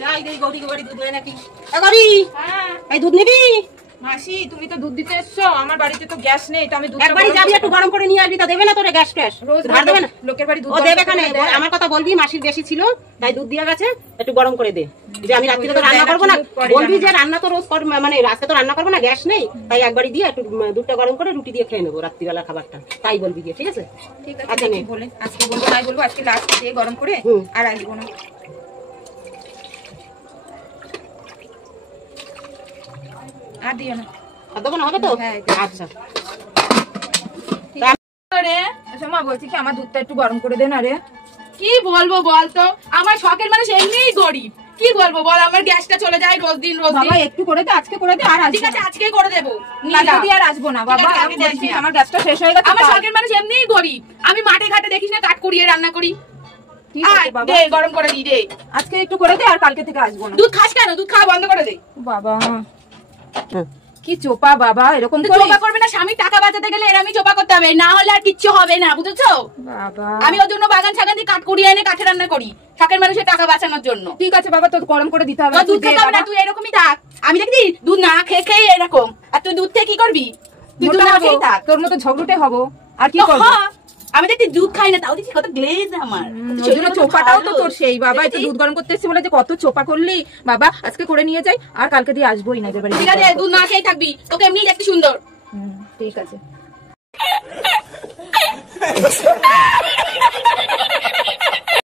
যাই দেই গৌরী গৌরী দুধ নেয় নাকি? গৌরী, হ্যাঁ এই দুধ নিবি? মাসি তুমি তো দুধ দিতে এসছো, আমার বাড়িতে তো গ্যাস নেই, তো আমি দুধ একবারই যাবি একটু গরম করে নিয়ে আসবি, তা দেবে না তোরে গ্যাস ট্যাস? রোজ ধার দেবে না? লোকের বাড়ি দুধ ও দেবে কেন? আমার কথা বলবি, মাসির বেশি ছিল তাই দুধ দিয়ে গেছে, একটু গরম করে দে। যে আমি রাত্রিতে তো রান্না করবো না, বলবি যে রান্না তো রোজ মানে রাতে তো রান্না করবো না, গ্যাস নেই, তাই একবারই দিয়ে একটু দুধটা গরম করে রুটি দিয়ে খেয়ে নেবো রাত্রিবেলা খাবারটা, তাই বলবি গিয়ে, ঠিক আছে? ঠিক আছে আচ্ছা নে। বলে আজকে বলবো, নাই বলবো আজকে লাস্ট দিয়ে গরম করে আর আসবো না। আর দিও না। আর দেবো না, হবে তো? হ্যাঁ, আচ্ছা। রে মা বলছি কি আমার দুধটা একটু গরম করে দে না রে। কি বলবো বলতো, আমার শখের মানুষ এমনিই গরিব, কি বলবো বল, আমার গ্যাসটা চলে যায় রোজ দিন। বাবা একটু করে দে, আজকে করে দে, আর ঠিক আছে আজকেই করে দেবো, কালকে আর আসবো না বাবা। আমার গ্যাসটা শেষ হয়ে গেছে। আমার শখের মানুষ এমনিই গরিব, আমি মাঠে ঘাটে দেখিস না কাঠ কুড়িয়ে রান্না করি। ঠিক আছে বাবা, দে গরম করে দি দে। আজকে একটু করে দে, আর কালকে থেকে আসবো না। দুধ খাস কেন? দুধ খাওয়া বন্ধ করে দে। বাবা কি চোপা বাবা, এরকম চোপা করবে না, স্বামী টাকা বাঁচাতে গেলে এরমই চোপা করতে হবে, না হলে আর কিচ্ছু হবে না, বুঝেছো? বাবা আমি ওর জন্য বাগান ছাগান দিয়ে কাঠ কুড়িয়ে এনে কাঠে রান্না করি, শখের মানুষের টাকা বাঁচানোর জন্য। ঠিক আছে বাবা, তোর গরম করে দিতে হবে। দুধ খেতে হবে না, তুই এরকমই থাক। আমি দেখছি দুধ না খেয়ে খেয়ে এরকম, আর তুই দুধ থেকে কি করবি? তুই দুধ না খেয়ে থাক। তোর মতো ঝগড়ুটে হবো, আর কি করবো? আমি দেখছি দুধ খাই না, তাও দেখছি কত গ্লেজ আমার। চোপাটাও তো তোর সেই বাবা, একটু দুধ গরম করতে এসেছি বলে যে কত চোপা করলি বাবা। আজকে করে নিয়ে যাই, আর কালকে দিয়ে আসবোই না। ঠিক আছে, দুধ না খেয়ে থাকবি, তোকে এমনি দেখতে সুন্দর। ঠিক আছে।